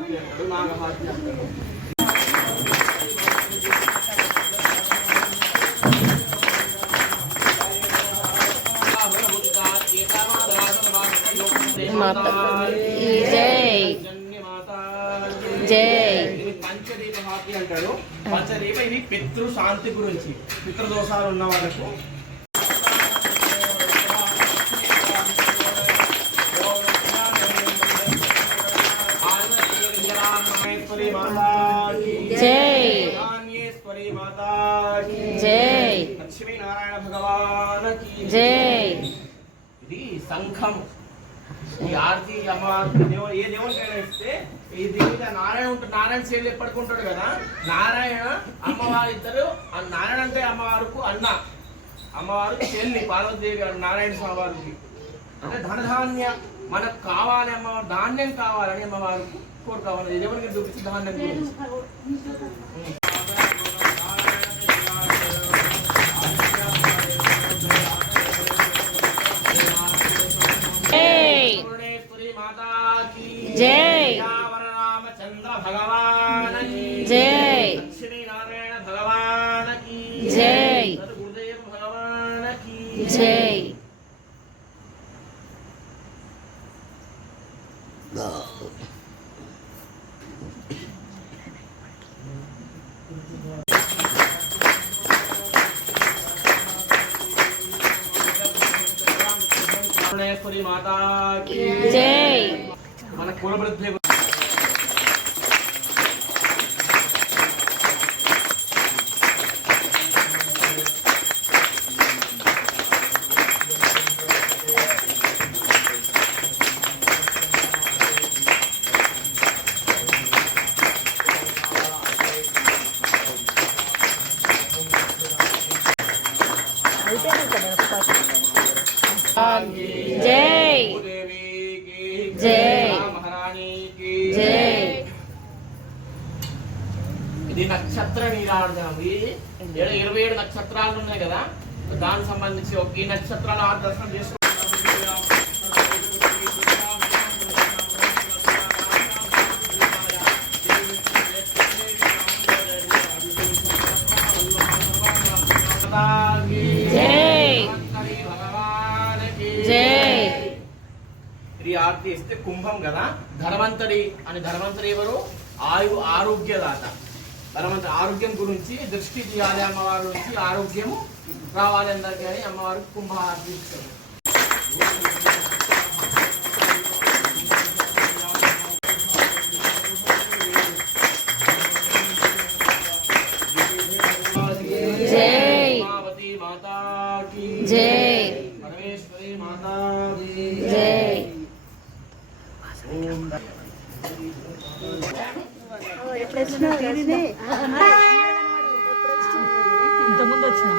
హామీలు అంటాడు నాలుగు హామీలు అంటాడు పంచదీప హాపి అంటాడు పంచదీప ఇది పితృ శాంతి గురించి పితృదోషాలు ఉన్న వాళ్ళకు జై. జై. లక్ష్మీనారాయణ భగవాన్ కీ జై. ఇది శంఖం ఈ ఆర్తి అమ్మవారి దేవుడు ఏ దేవునికైనా ఇస్తే ఈ దేవుడికి ఆ నారాయణ నారాయణ సేవలు ఎప్పటికుంటాడు కదా? నారాయణ అమ్మవారి ఇద్దరు నారాయణ అంటే అమ్మవారికి అన్న. అమ్మవారు చెల్లి పార్వతీదేవి గారు నారాయణ స్వామి వారికి. అంటే ధనధాన్య మనకు కావాలి అమ్మవారు ధాన్యం కావాలని అమ్మవారికి కోరుకోవాలి దేవునికి చూపించి ధాన్యం గురించి జై. రామచంద్ర భగవాన్ జై. పూర్ణేశ్వరి మాతా కీ జై మన కులవృద్ధి జై. జై. జై. ఇది నక్షత్ర నీరాజనం ఇది ఇరవై ఏడు నక్షత్రాలు ఉన్నాయి కదా? దానికి సంబంధించి ఒక ఈ నక్షత్రాలు ఆ దర్శనం జై. జై. ఇస్తే కుంభం కదా? ధనవంతరి అని ధనవంతరి ఎవరు? ఆయు ఆరోగ్యదాత. ధనవంతరి ఆరోగ్యం గురించి దృష్టి తీయాలి అమ్మవారి నుంచి ఆరోగ్యము రావాలి అందరికీ అని అమ్మవారికి కుంభ ఆర్తి ఇస్తారు జై. పరమేశ్వరి మాతా జై. ఇది ఇంతకుముందు వచ్చిన?